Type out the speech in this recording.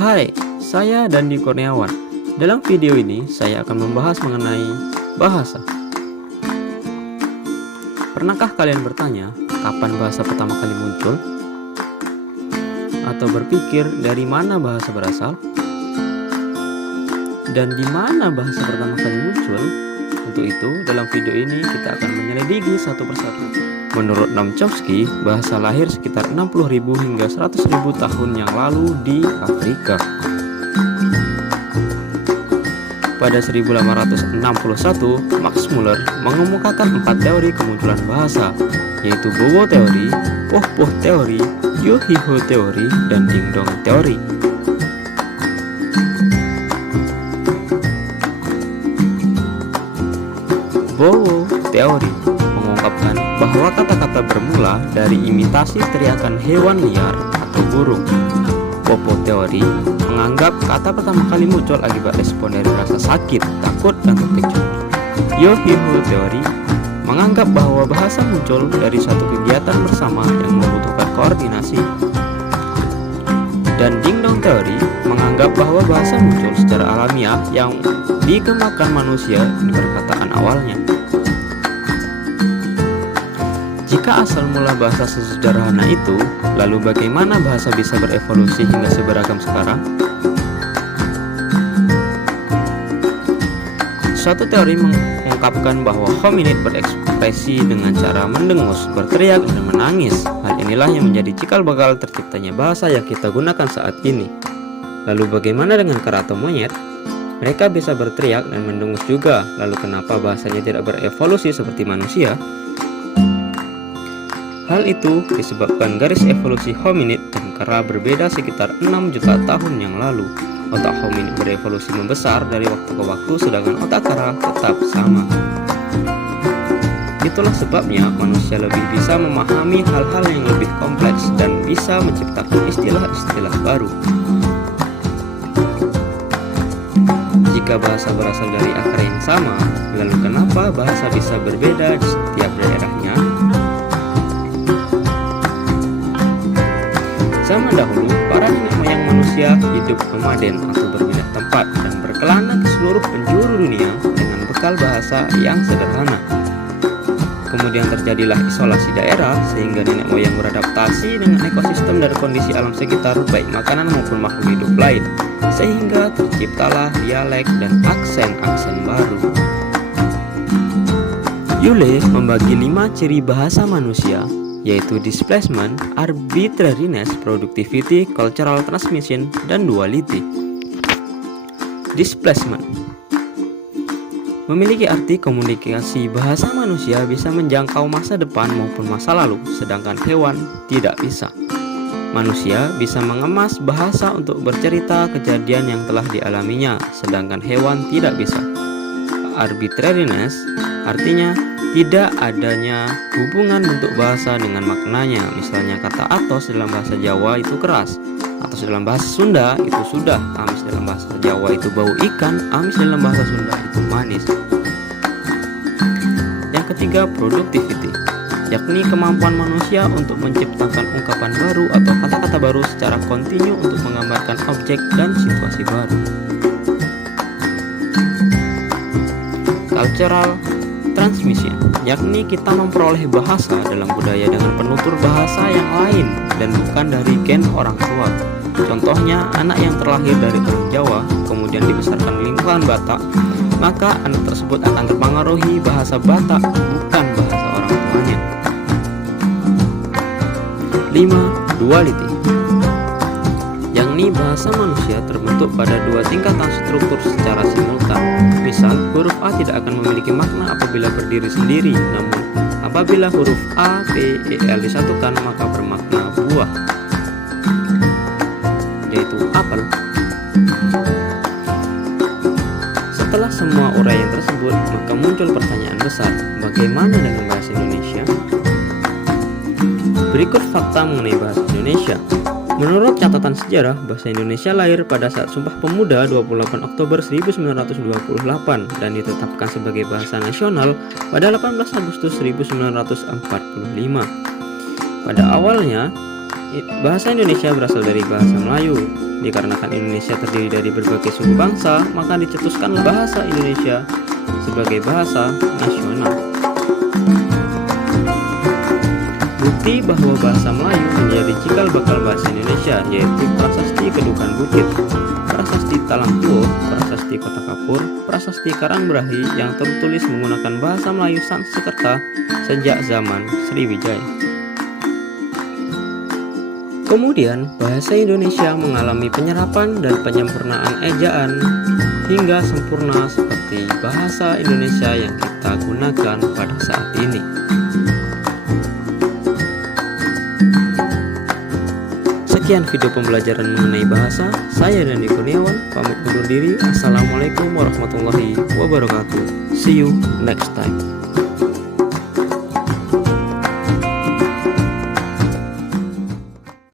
Hai, saya Dandi Kurniawan. Dalam video ini, saya akan membahas mengenai bahasa. Pernahkah kalian bertanya, kapan bahasa pertama kali muncul? Atau berpikir dari mana bahasa berasal? Dan di mana bahasa pertama kali muncul? Untuk itu, dalam video ini kita akan menyelidiki satu persatu. Menurut Noam Chomsky, bahasa lahir sekitar 60.000 hingga 100.000 tahun yang lalu di Afrika. Pada 1861, Max Muller mengemukakan 4 teori kemunculan bahasa, yaitu Bobo teori, Poh-Poh teori, Yo-Hi-Ho teori, dan Ding-Dong teori. Bobo teori mengungkapkan bahwa kata-kata bermula dari imitasi teriakan hewan liar atau burung. Popo teori menganggap kata pertama kali muncul akibat respon dari rasa sakit, takut, dan terkejut. Yo-Hi-Ho teori menganggap bahwa bahasa muncul dari suatu kegiatan bersama yang membutuhkan koordinasi. Dan Ding-Dong teori menganggap bahwa bahasa muncul secara alamiah yang dikembangkan manusia di perkataan awalnya. Jika asal mula bahasa sesederhana itu, lalu bagaimana bahasa bisa berevolusi hingga seberagam sekarang? Suatu teori mengungkapkan bahwa hominid berekspresi dengan cara mendengus, berteriak, dan menangis. Hal inilah yang menjadi cikal bakal terciptanya bahasa yang kita gunakan saat ini. Lalu bagaimana dengan kera atau monyet? Mereka bisa berteriak dan mendengus juga. Lalu kenapa bahasanya tidak berevolusi seperti manusia? Hal itu disebabkan garis evolusi hominid dan kera berbeda sekitar 6 juta tahun yang lalu. Otak hominid berevolusi membesar dari waktu ke waktu, sedangkan otak kera tetap sama. Itulah sebabnya manusia lebih bisa memahami hal-hal yang lebih kompleks dan bisa menciptakan istilah-istilah baru. Jika bahasa berasal dari akar yang sama, lalu kenapa bahasa bisa berbeda di setiap daerahnya? Zaman dahulu, para nenek moyang manusia hidup nomaden atau berpindah tempat dan berkelana ke seluruh penjuru dunia dengan bekal bahasa yang sederhana. Kemudian terjadilah isolasi daerah sehingga nenek moyang beradaptasi dengan ekosistem dan kondisi alam sekitar, baik makanan maupun makhluk hidup lain, sehingga terciptalah dialek dan aksen-aksen baru. Yule membagi 5 ciri bahasa manusia, yaitu displacement, arbitrariness, productivity, cultural transmission, dan duality. Displacement memiliki arti komunikasi bahasa manusia bisa menjangkau masa depan maupun masa lalu, sedangkan hewan tidak bisa. Manusia bisa mengemas bahasa untuk bercerita kejadian yang telah dialaminya, sedangkan hewan tidak bisa. Arbitrariness artinya tidak adanya hubungan bentuk bahasa dengan maknanya. Misalnya kata atos dalam bahasa Jawa itu keras, atos dalam bahasa Sunda itu sudah, amis dalam bahasa Jawa itu bau ikan, amis dalam bahasa Sunda itu manis. Yang ketiga, productivity, yakni kemampuan manusia untuk menciptakan ungkapan baru atau kata-kata baru secara kontinu untuk menggambarkan objek dan situasi baru. Cultural transmission, yakni kita memperoleh bahasa dalam budaya dengan penutur bahasa yang lain dan bukan dari gen orang tua. Contohnya, anak yang terlahir dari orang Jawa kemudian dibesarkan di lingkungan Batak, maka anak tersebut akan terpengaruhi bahasa Batak, bukan bahasa orang tuanya. 5. Duality, yakni bahasa manusia terbentuk pada 2 tingkatan struktur secara simultan. Misal, huruf A tidak akan memiliki makna apabila berdiri sendiri, namun apabila huruf A, P, E, L disatukan maka bermakna buah, yaitu apel. Setelah semua uraian tersebut, maka muncul pertanyaan besar, bagaimana dengan bahasa Indonesia? Berikut fakta mengenai bahasa Indonesia. Menurut catatan sejarah, bahasa Indonesia lahir pada saat Sumpah Pemuda 28 Oktober 1928 dan ditetapkan sebagai bahasa nasional pada 18 Agustus 1945. Pada awalnya, Bahasa Indonesia berasal dari bahasa Melayu. Dikarenakan Indonesia terdiri dari berbagai suku bangsa, maka dicetuskanlah bahasa Indonesia sebagai bahasa nasional. Bukti bahwa bahasa Melayu menjadi cikal bakal bahasa Indonesia yaitu Prasasti Kedukan Bukit, Prasasti Talang Tuo, Prasasti Kota Kapur, Prasasti Karangberahi yang tertulis menggunakan bahasa Melayu Sanskerta sejak zaman Sriwijaya. Kemudian, bahasa Indonesia mengalami penyerapan dan penyempurnaan ejaan hingga sempurna seperti bahasa Indonesia yang kita gunakan pada saat ini. Sekian video pembelajaran mengenai bahasa. Saya Dandi Kurniawan, pamit undur diri. Assalamualaikum warahmatullahi wabarakatuh. See you next time.